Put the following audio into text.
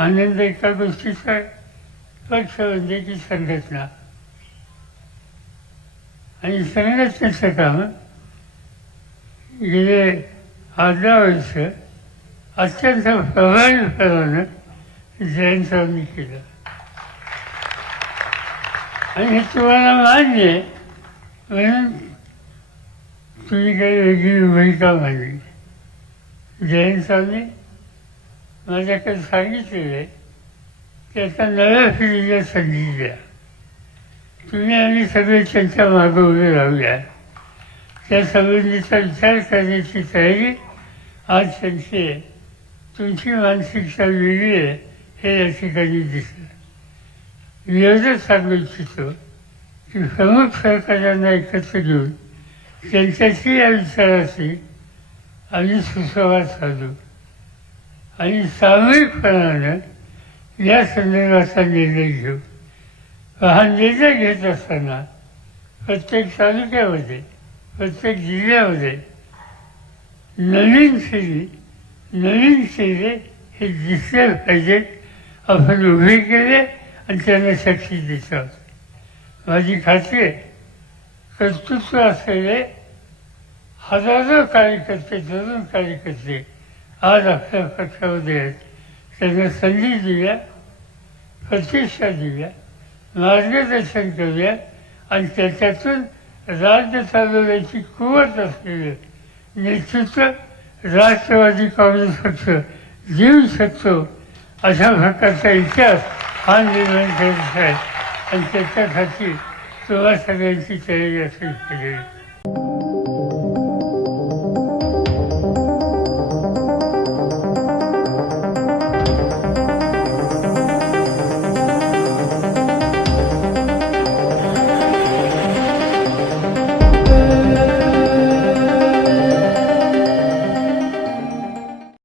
आनंद एका गोष्टीचा आहे, पक्ष संघटना आणि संघटनेचं काम गेले अर्धा वर्ष अत्यंत प्रभावीपणानं जयंतरावांनी केलं. आणि हे तुम्हाला मान्य आहे म्हणून तुम्ही काही वेगळी भूमिका मांडली. स्वामी माझ्याकडे सांगितलेलं आहे की आता नव्या पिढीला संधी द्या तुम्ही आणि सगळे त्यांच्या मागं उभे राहूया. त्या संबंधीचा विचार करण्याची तयारी आज त्यांची आहे. तुमची मानसिकता वेगळी आहे हे या ठिकाणी दिसलं. मी एवढंच सांगू इच्छितो की प्रमुख सहकार्यांना एकत्र घेऊन त्यांच्याशी या विचाराशी आम्ही सुसंवाद साधू. आणि सामूहिकपणानं या संदर्भाचा निर्णय घेऊ. हा निर्णय घेत असताना प्रत्येक तालुक्यामध्ये प्रत्येक जिल्ह्यामध्ये नवीन शैली नवीन शैली हे दिसले पाहिजे. आपण उभे केले आणि त्यांना शक्ती देत. आहोत माझी खात्री आहे कर्तृत्व असलेले हजारो कार्यकर्ते तरुण कार्यकर्ते आज आपल्या पक्षामध्ये आहेत त्यांना संधी दिल्या प्रतिष्ठा दिल्या मार्गदर्शन करूया आणि त्याच्यातून राज्य चालवण्याची कुवत असलेले नेतृत्व राष्ट्रवादी काँग्रेस पक्ष देऊ शकतो अशा प्रकारचा इतिहास हा निर्माण करायचा आहे आणि त्याच्यासाठी तुम्हा सगळ्यांची तयारी असेल. केलेली